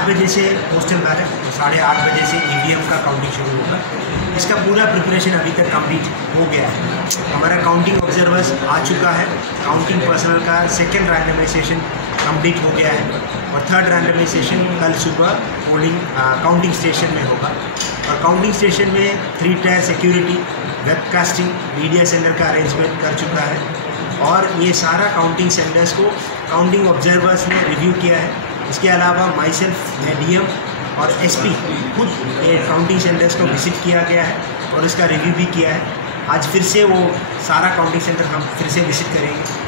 8 बजे से postal ballot, 8:30 बजे से ईवीएम का काउंटिंग शुरू होगा। इसका पूरा प्रिपरेशन अभी तक कंप्लीट हो गया है। हमारा काउंटिंग ऑब्जर्वर्स आ चुका है। काउंटिंग पर्सनल का सेकंड रैंडमाइजेशन कंप्लीट हो गया है और थर्ड रैंडमाइजेशन कल सुबह काउंटिंग स्टेशन में होगा। और काउंटिंग स्टेशन में 3 tyre security, webcasting, media centre का अरेंजमेंट कर चुका है और ये सारा काउंटिंग सेंटर्स को काउंटिंग ऑब्जर्वर्स ने रिव्यू किया है। इसके अलावा माई सेल्फ, डीएम और एसपी खुद ये काउंटिंग सेंटर्स को विजिट किया गया है और इसका रिव्यू भी किया है। आज फिर से वो सारा काउंटिंग सेंटर हम फिर से विजिट करेंगे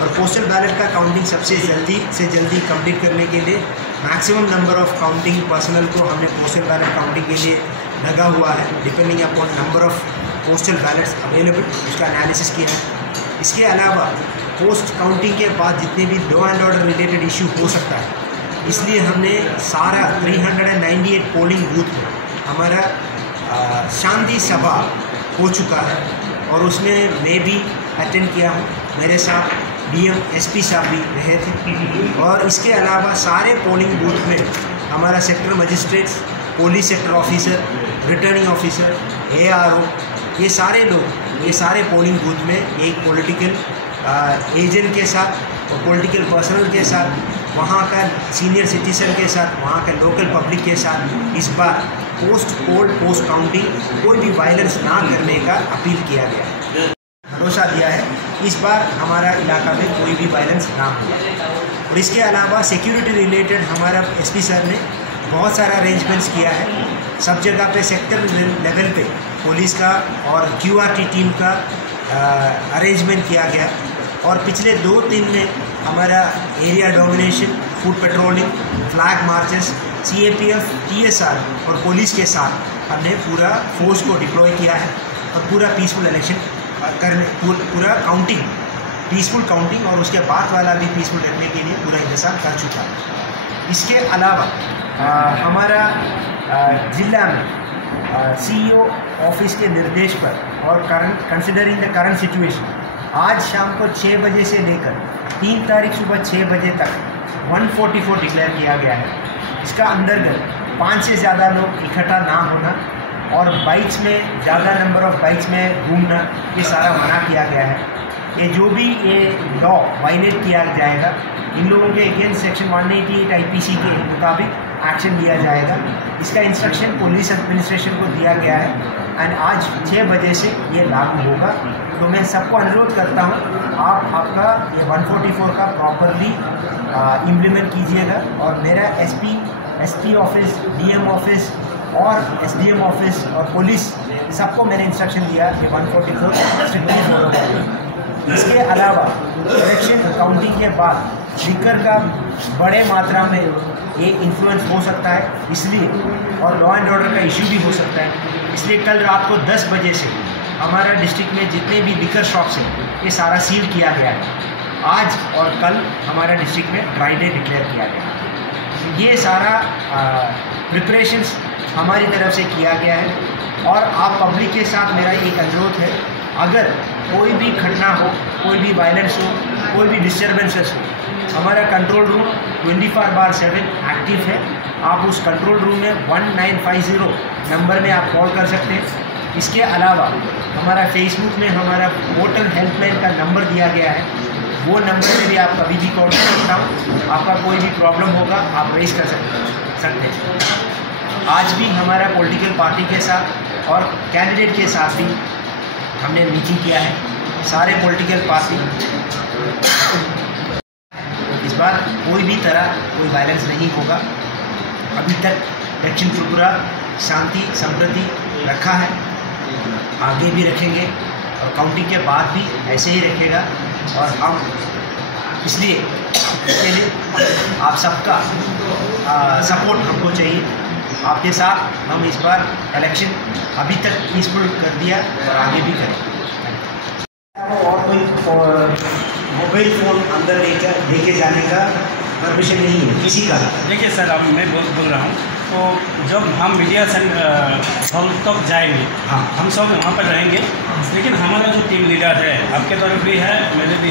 और पोस्टल बैलेट का काउंटिंग सबसे जल्दी से जल्दी कंप्लीट करने के लिए maximum number of counting personal को हमने पोस्टल बैलेट काउंटिंग के लिए लगा हुआ है, depending upon number of postal ballets available, उसका एनालिसिस किया है। इसके अलावा पोस्ट काउंटिंग के बाद जितने भी law and order related issue हो सकता है, इसलिए हमने सारा 398 पोलिंग बूथ में हमारा शांति सभा हो चुका है और उसमें मैं भी अटेंड किया हूँ। मेरे साथ डीएम, एसपी साहब भी रहे थे और इसके अलावा सारे पोलिंग बूथ में हमारा sector magistrates, police sector officer, returning officer, ARO, ये सारे लोग ये सारे पोलिंग बूथ में एक पॉलिटिकल एजेंट के साथ और पॉलिटिकल पर्सनल के साथ, वहाँ का सीनियर सिटीजन के साथ, वहाँ का लोकल पब्लिक के साथ इस बार पोस्ट पोल पोस्ट काउंटिंग कोई भी वायलेंस ना करने का अपील किया गया है। भरोसा दिया है इस बार हमारा इलाका में कोई भी वायलेंस ना हो। और इसके अलावा सिक्योरिटी रिलेटेड हमारा एसपी सर ने बहुत सारा अरेंजमेंट्स किया है। सब जगह पे सेक्टर लेवल पे पुलिस का और क्यूआरटी टीम का अरेंजमेंट किया गया और पिछले 2 दिन में हमारा area domination, food patrolling, flag marches, CAPF, TSR और पुलिस के साथ हमने पूरा फोर्स को डिप्लॉय किया है और पूरा पीसफुल इलेक्शन करने, पूरा काउंटिंग, पीसफुल काउंटिंग और उसके बाद वाला भी पीसफुल रखने के लिए पूरा इंतजाम कर चुका है। इसके अलावा हमारा जिला में सीईओ ऑफिस के निर्देश पर और कंसिडरिंग द करंट सिचुएशन आज शाम को 6 बजे से लेकर 3 तारीख सुबह 6 बजे तक 144 डिक्लेयर किया गया है। इसका अंतर्गत 5 से ज़्यादा लोग इकट्ठा ना होना और बाइक्स में ज़्यादा नंबर ऑफ बाइक्स में घूमना, ये सारा मना किया गया है। ये जो भी ये लॉ वायलेट किया जाएगा, इन लोगों के अगेंस्ट सेक्शन 188 आईपीसी के मुताबिक एक्शन लिया जाएगा। इसका इंस्ट्रक्शन पुलिस एडमिनिस्ट्रेशन को दिया गया है एंड आज 6 बजे से ये लागू होगा। तो मैं सबको अनुरोध करता हूँ आपका ये 144 का प्रॉपरली इम्प्लीमेंट कीजिएगा और मेरा एसपी ऑफिस, डीएम ऑफिस और एसडीएम ऑफिस और पुलिस सबको मैंने इंस्ट्रक्शन दिया कि 144 स्ट्रिक्टली फॉलो करें। इसके अलावा इलेक्शन काउंटिंग के बाद लिकर का बड़े मात्रा में ये इन्फ्लुएंस हो सकता है, इसलिए और लॉ एंड ऑर्डर का इशू भी हो सकता है। इसलिए कल रात को 10 बजे से हमारा डिस्ट्रिक्ट में जितने भी लिकर शॉप्स हैं ये सारा सील किया गया है। आज और कल हमारा डिस्ट्रिक्ट में ड्राई डे डिक्लेयर किया गया। ये सारा प्रिपरेशंस हमारी तरफ से किया गया है और आप पब्लिक के साथ मेरा एक अनुरोध है, अगर कोई भी घटना हो, कोई भी वायलेंस हो, कोई भी डिस्टर्बेंसेस हो, हमारा कंट्रोल रूम 24/7 एक्टिव है। आप उस कंट्रोल रूम में 1950 नंबर में आप कॉल कर सकते हैं। इसके अलावा हमारा फेसबुक में हमारा वोटर हेल्पलाइन का नंबर दिया गया है, वो नंबर पे भी आप कभी भी कॉल कर सकता हूँ। आपका कोई भी प्रॉब्लम होगा आप रेज कर सकते हैं। आज भी हमारा पॉलिटिकल पार्टी के साथ और कैंडिडेट के साथ भी हमने मीटिंग किया है। सारे पॉलिटिकल पार्टी इस बार कोई भी तरह कोई वायलेंस नहीं होगा। अभी तक दक्षिण त्रिपुरा शांति संप्रति रखा है, आगे भी रखेंगे और काउंटिंग के बाद भी ऐसे ही रखेगा। और हम इसलिए इसके लिए आप सबका सपोर्ट हमको चाहिए। आपके साथ हम इस बार इलेक्शन अभी तक पीसफुल कर दिया और आगे भी करेंगे। और कोई मोबाइल फ़ोन अंदर लेके जाने का परमिशन नहीं है किसी का। देखिए सर, अब मैं बोल रहा हूँ, तो जब हम मीडिया हॉल तक जाएंगे, हाँ, हम सब वहाँ पर रहेंगे, लेकिन हमारा जो टीम लीडर है आपके तरफ भी है, मेरे भी है।